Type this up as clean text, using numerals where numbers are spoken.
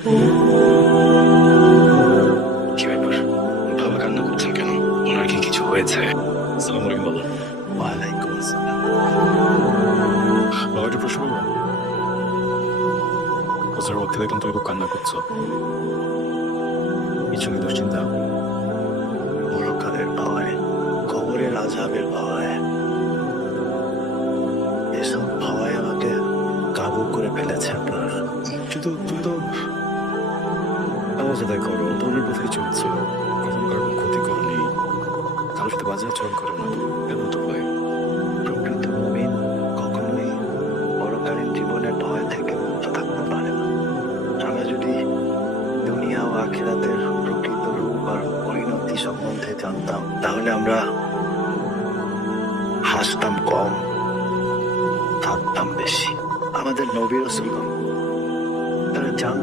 কি ব্যাপার? বাবা কান্না করছেন কেন? ওনার কি কিছু হয়েছে? আসসালামু আলাইকুম বাবা। ওয়ালাইকুম আসসালাম। বাবা, একটা প্রশ্ন করবো? বছরের মধ্যে দেখলাম তুমি খুব কান্না করছো, কিছু কি দুশ্চিন্তা? পরকালের ভয়, কবরের আযাবের ভয়, এসব ভয় আমাকে কাবু করে ফেলেছে আপনার। কিন্তু তুমি তো নামাজ আদায় করো, ধর্মের পথেই চলছো, কখনো কারো কোনো ক্ষতি করোনি, কারোর সাথে বাজে আচরণ করো না, এমন তো ভয়। প্রকৃত মুমিন কখনোই পরকালীন জীবনের ভয় থেকে মুক্ত থাকতে পারে না। আমরা যদি দুনিয়া ও আখিরাতের প্রকৃত রূপ আর পরিণতি সম্বন্ধে জানতাম, তাহলে আমরা হাসতাম কম, থাকতাম বেশি। আমাদের নবী রাসূলগণ তারা জানতেন